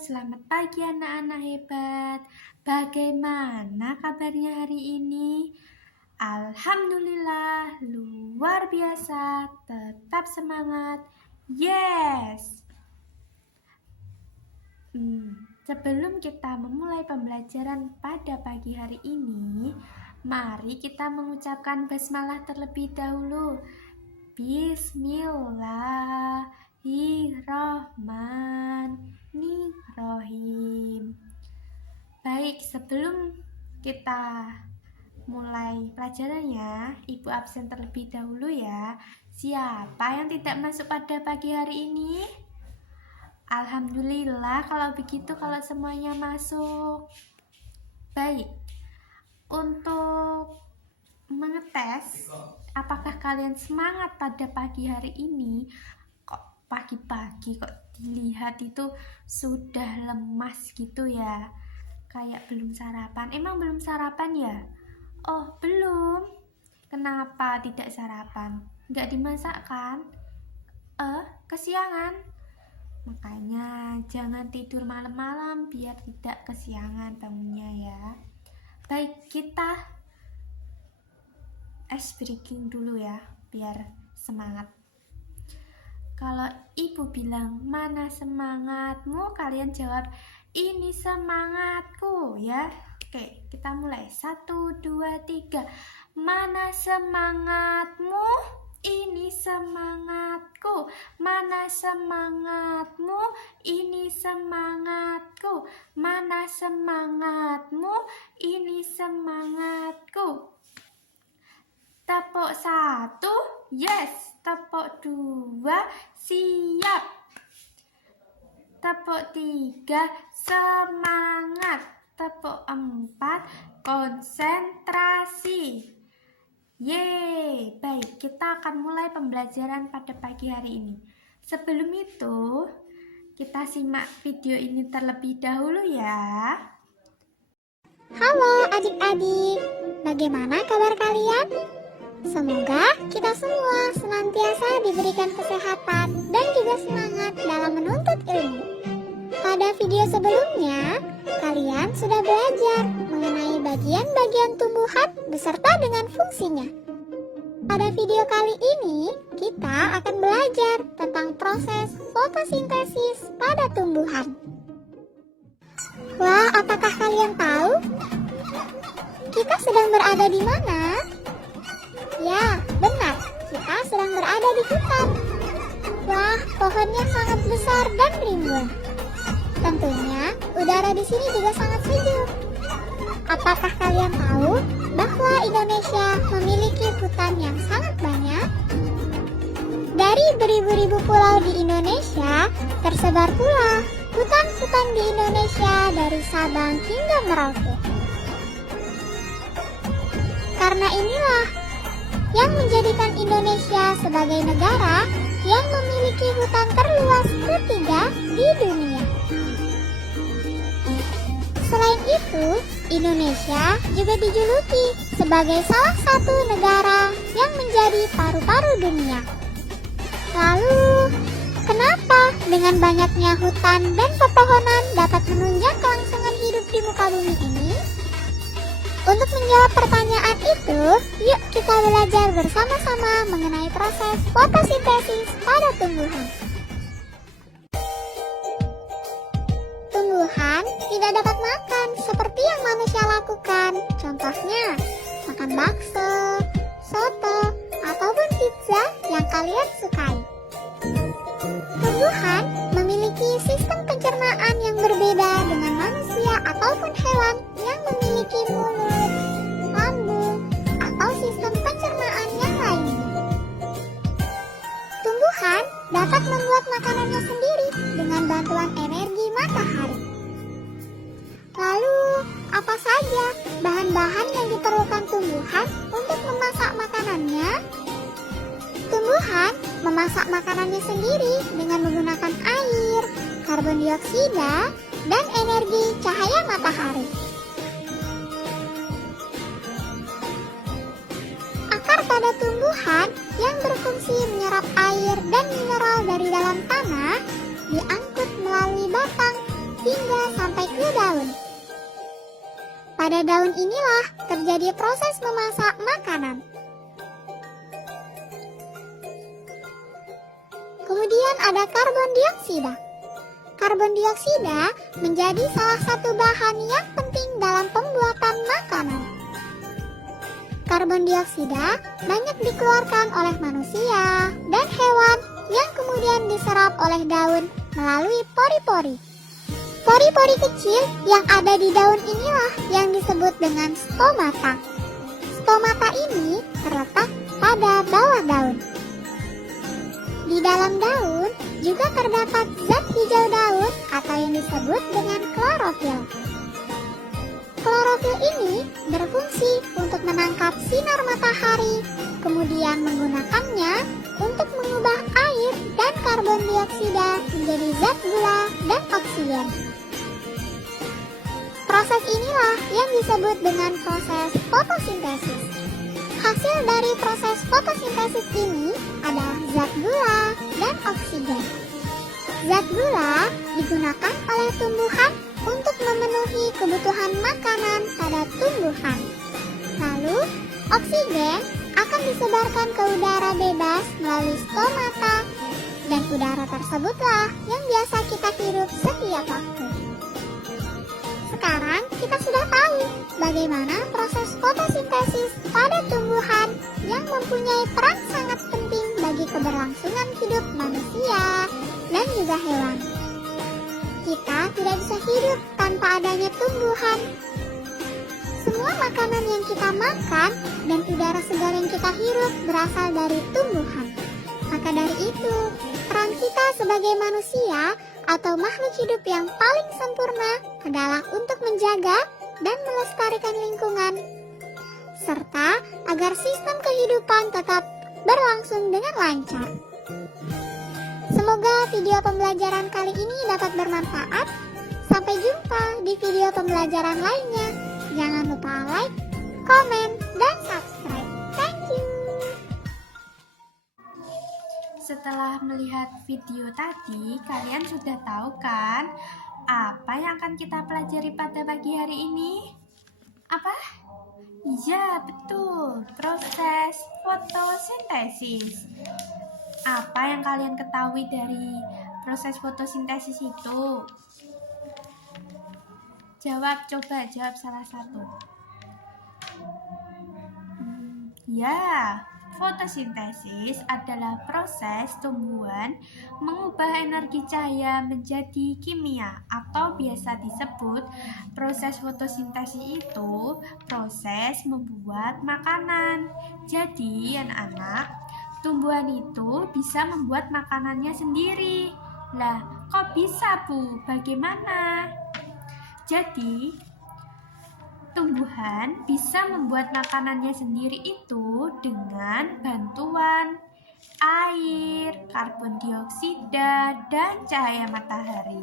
selamat pagi anak-anak hebat. Bagaimana kabarnya hari ini? Alhamdulillah, luar biasa. Tetap semangat. Yes! Sebelum kita memulai pembelajaran pada pagi hari ini, mari kita mengucapkan basmalah terlebih dahulu. Bismillahirrahmanirrahim. Baik, sebelum kita mulai pelajarannya, Ibu absen terlebih dahulu ya. Siapa yang tidak masuk pada pagi hari ini? Alhamdulillah kalau begitu, kalau semuanya masuk. Baik, untuk mengetes apakah kalian semangat pada pagi hari ini. Kok pagi-pagi kok dilihat itu sudah lemas gitu ya, kayak belum sarapan. Emang belum sarapan ya? Oh belum. Kenapa tidak sarapan? Nggak dimasak kan? Kesiangan. Makanya jangan tidur malam-malam biar tidak kesiangan bangunnya ya. Baik, kita ice breaking dulu ya, biar semangat. Kalau ibu bilang, mana semangatmu? Kalian jawab, ini semangatku ya. Oke, kita mulai. 1, 2, 3. Mana semangatmu? Ini semangatku. Mana semangatmu? Ini semangatku. Mana semangatmu? Ini semangatku. Tepuk 1, yes. Tepuk 2, siap. Tepuk 3, semangat. Tepuk 4, konsentrasi. Yeay, baik, kita akan mulai pembelajaran pada pagi hari ini. Sebelum itu, kita simak video ini terlebih dahulu ya. Halo adik-adik, bagaimana kabar kalian? Semoga kita semua senantiasa diberikan kesehatan dan juga semangat dalam menuntut ilmu. Pada video sebelumnya, kalian sudah belajar mengenai bagian-bagian tumbuhan beserta dengan fungsinya. Pada video kali ini, kita akan belajar tentang proses fotosintesis pada tumbuhan. Wah, apakah kalian tahu? Kita sedang berada di mana? Ya, benar, kita sedang berada di hutan. Wah, pohonnya sangat besar dan rimbun. Tentunya, udara di sini juga sangat sejuk. Apakah kalian tahu bahwa Indonesia memiliki hutan yang sangat banyak? Dari beribu-ribu pulau di Indonesia, tersebar pula hutan-hutan di Indonesia dari Sabang hingga Merauke. Karena inilah yang menjadikan Indonesia sebagai negara yang memiliki hutan terluas ketiga di dunia. Selain itu, Indonesia juga dijuluki sebagai salah satu negara yang menjadi paru-paru dunia. Lalu, kenapa dengan banyaknya hutan dan pepohonan dapat menunjang kelangsungan hidup di muka bumi ini? Untuk menjawab pertanyaan itu, yuk kita belajar bersama-sama mengenai proses fotosintesis pada tumbuhan. Tumbuhan tidak dapat makan seperti yang manusia lakukan. Contohnya, makan bakso, soto, ataupun pizza yang kalian sukai. Tumbuhan memiliki sistem pencernaan yang berbeda dengan manusia ataupun hewan yang memiliki mulut, lambung, atau sistem pencernaan yang lainnya. Tumbuhan dapat membuat makanannya sendiri dengan bantuan energi matahari. Lalu, apa saja bahan-bahan yang diperlukan tumbuhan untuk memasak makanannya? Tumbuhan memasak makanannya sendiri dengan menggunakan air, karbon dioksida, dan energi cahaya matahari. Akar pada tumbuhan yang berfungsi menyerap air dan mineral dari dalam tanah diangkut melalui batang hingga pada daun inilah terjadi proses memasak makanan. Kemudian ada karbon dioksida. Karbon dioksida menjadi salah satu bahan yang penting dalam pembuatan makanan. Karbon dioksida banyak dikeluarkan oleh manusia dan hewan yang kemudian diserap oleh daun melalui pori-pori. Pori-pori kecil yang ada di daun inilah yang disebut dengan stomata. Stomata ini terletak pada bawah daun. Di dalam daun juga terdapat zat hijau daun atau yang disebut dengan klorofil. Klorofil ini berfungsi untuk menangkap sinar matahari, kemudian menggunakannya untuk mengubah air dan karbon dioksida menjadi zat gula dan oksigen. Proses inilah yang disebut dengan proses fotosintesis. Hasil dari proses fotosintesis ini adalah zat gula dan oksigen. Zat gula digunakan oleh tumbuhan untuk memenuhi kebutuhan makanan pada tumbuhan. Lalu, oksigen akan disebarkan ke udara bebas melalui stomata, dan udara tersebutlah yang biasa kita hirup setiap waktu. Sekarang kita sudah tahu bagaimana proses fotosintesis pada tumbuhan yang mempunyai peran sangat penting bagi keberlangsungan hidup manusia dan juga hewan. Kita tidak bisa hidup tanpa adanya tumbuhan. Semua makanan yang kita makan dan udara segar yang kita hirup berasal dari tumbuhan. Maka dari itu, peran kita sebagai manusia atau makhluk hidup yang paling sempurna adalah untuk menjaga dan melestarikan lingkungan, serta agar sistem kehidupan tetap berlangsung dengan lancar. Semoga video pembelajaran kali ini dapat bermanfaat. Sampai jumpa di video pembelajaran lainnya. Jangan lupa like, komen, dan subscribe. Thank you. Setelah melihat video tadi, kalian sudah tahu kan apa yang akan kita pelajari pada pagi hari ini? Apa? Iya, betul. Proses fotosintesis. Apa yang kalian ketahui dari proses fotosintesis itu? Coba jawab salah satu. Ya, fotosintesis adalah proses tumbuhan mengubah energi cahaya menjadi kimia, atau biasa disebut proses fotosintesis itu proses membuat makanan. Jadi anak-anak, tumbuhan itu bisa membuat makanannya sendiri. Lah, kok bisa, Bu? Bagaimana? Jadi, tumbuhan bisa membuat makanannya sendiri itu dengan bantuan air, karbon dioksida, dan cahaya matahari.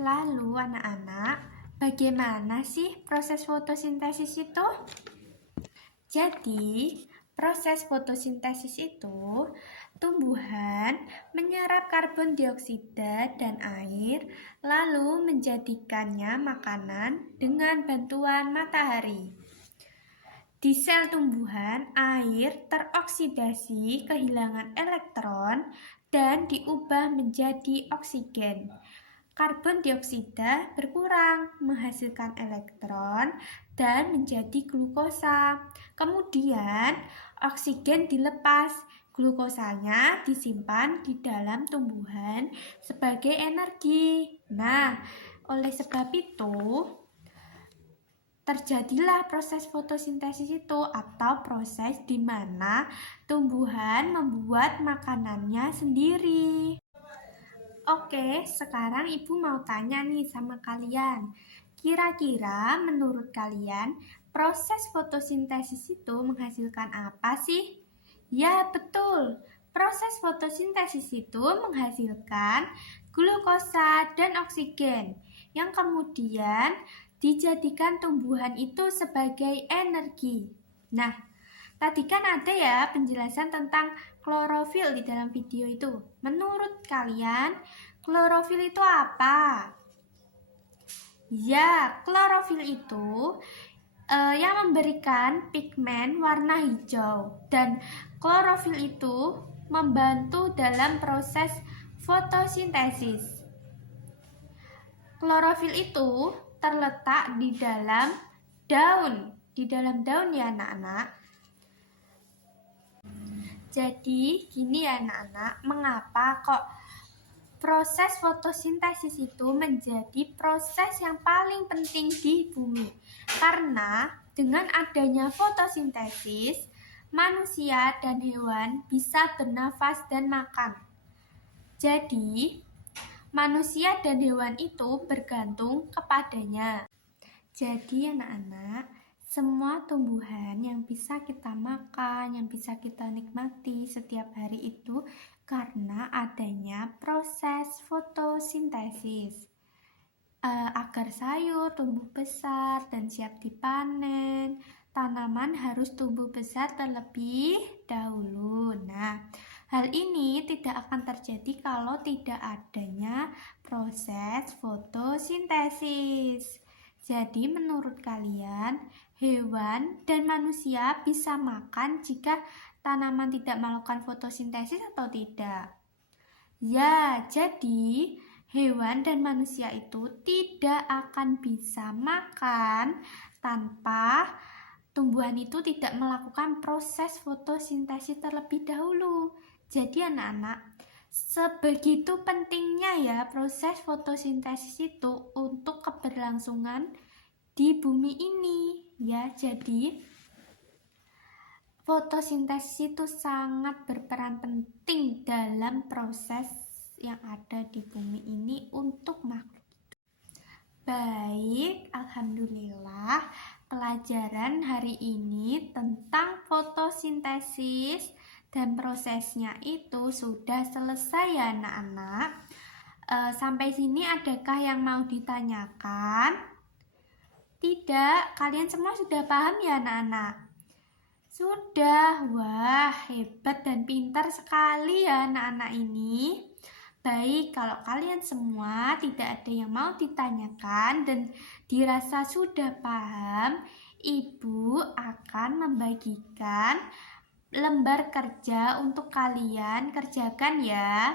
Lalu anak-anak, bagaimana sih proses fotosintesis itu? Jadi, proses fotosintesis itu tumbuhan menyerap karbon dioksida dan air, lalu menjadikannya makanan dengan bantuan matahari. Di sel tumbuhan, air teroksidasi, kehilangan elektron, dan diubah menjadi oksigen. Karbon dioksida berkurang, menghasilkan elektron, dan menjadi glukosa. Kemudian, oksigen dilepas. Glukosanya disimpan di dalam tumbuhan sebagai energi. Nah, oleh sebab itu, terjadilah proses fotosintesis itu, atau proses di mana tumbuhan membuat makanannya sendiri. Oke, sekarang Ibu mau tanya nih sama kalian. Kira-kira menurut kalian proses fotosintesis itu menghasilkan apa sih? Ya, betul. Proses fotosintesis itu menghasilkan glukosa dan oksigen yang kemudian dijadikan tumbuhan itu sebagai energi. Nah, tadi kan ada ya penjelasan tentang klorofil di dalam video itu. Menurut kalian, klorofil itu apa? Ya, klorofil itu yang memberikan pigmen warna hijau, dan klorofil itu membantu dalam proses fotosintesis. Klorofil itu terletak di dalam daun ya anak-anak. Jadi gini ya anak-anak, mengapa kok proses fotosintesis itu menjadi proses yang paling penting di bumi? Karena dengan adanya fotosintesis, manusia dan hewan bisa bernafas dan makan. Jadi, manusia dan hewan itu bergantung kepadanya. Jadi anak-anak, semua tumbuhan yang bisa kita makan, yang bisa kita nikmati setiap hari itu karena adanya proses fotosintesis. Agar sayur tumbuh besar dan siap dipanen, tanaman harus tumbuh besar terlebih dahulu. Nah, hal ini tidak akan terjadi kalau tidak adanya proses fotosintesis. Jadi, menurut kalian, hewan dan manusia bisa makan jika tanaman tidak melakukan fotosintesis atau tidak? Ya, jadi hewan dan manusia itu tidak akan bisa makan tanpa tumbuhan itu tidak melakukan proses fotosintesis terlebih dahulu. Jadi anak-anak, sebegitu pentingnya ya proses fotosintesis itu untuk keberlangsungan di bumi ini ya. Jadi fotosintesis itu sangat berperan penting dalam proses yang ada di bumi ini untuk makhluk hidup. Baik, alhamdulillah pelajaran hari ini tentang fotosintesis dan prosesnya itu sudah selesai ya anak-anak. Sampai sini adakah yang mau ditanyakan? Tidak, kalian semua sudah paham ya anak-anak? Sudah, wah hebat dan pintar sekali ya anak-anak ini. Baik, kalau kalian semua tidak ada yang mau ditanyakan dan dirasa sudah paham, Ibu akan membagikan lembar kerja untuk kalian kerjakan ya.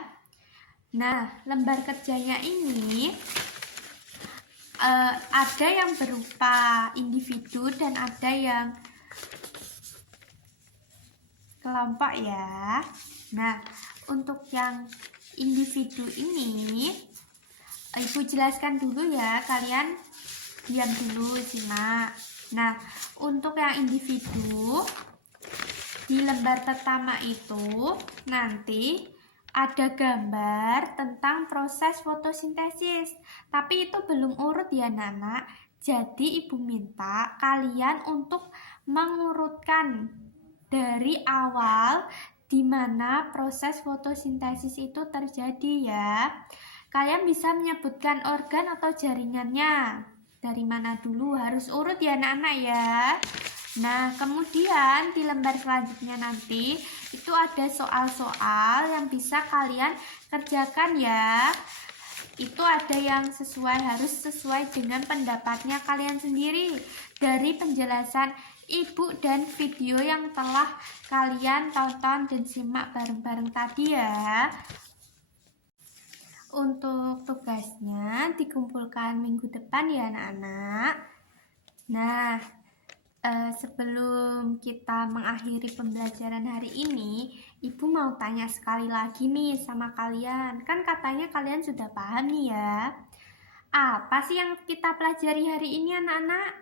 Nah, lembar kerjanya ini ada yang berupa individu dan ada yang kelompok ya. Nah, untuk yang individu ini Ibu jelaskan dulu ya, kalian diam dulu simak. Nah, untuk yang individu di lembar pertama itu nanti ada gambar tentang proses fotosintesis, tapi itu belum urut ya anak-anak. Jadi Ibu minta kalian untuk mengurutkan dari awal di mana proses fotosintesis itu terjadi ya. Kalian bisa menyebutkan organ atau jaringannya. Dari mana dulu, harus urut ya anak-anak ya. Nah, kemudian di lembar selanjutnya nanti itu ada soal-soal yang bisa kalian kerjakan ya. Itu ada yang harus sesuai dengan pendapatnya kalian sendiri dari penjelasan Ibu dan video yang telah kalian tonton dan simak bareng-bareng tadi ya. Untuk tugasnya dikumpulkan minggu depan ya anak-anak. Nah, sebelum kita mengakhiri pembelajaran hari ini, Ibu mau tanya sekali lagi nih sama kalian. Kan katanya kalian sudah paham nih ya. Apa sih yang kita pelajari hari ini anak-anak?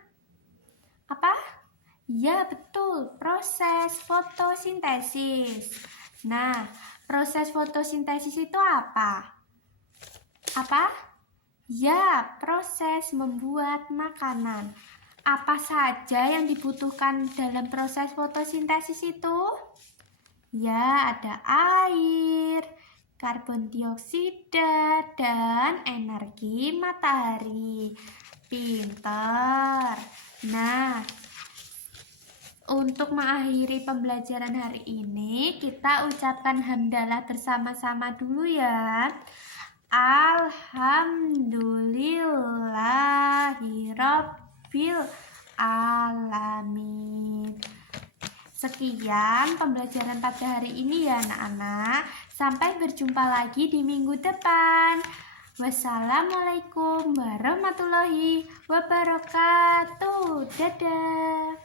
Apa? Ya betul, proses fotosintesis. Nah, proses fotosintesis itu apa? Apa? Ya, proses membuat makanan. Apa saja yang dibutuhkan dalam proses fotosintesis itu? Ya, ada air, karbon dioksida, dan energi matahari. Pintar. Nah, untuk mengakhiri pembelajaran hari ini, kita ucapkan hamdalah bersama-sama dulu ya. Alhamdulillah. sekian pembelajaran pada hari ini ya anak-anak. Sampai berjumpa lagi di minggu depan. Wassalamualaikum warahmatullahi wabarakatuh. Dadah.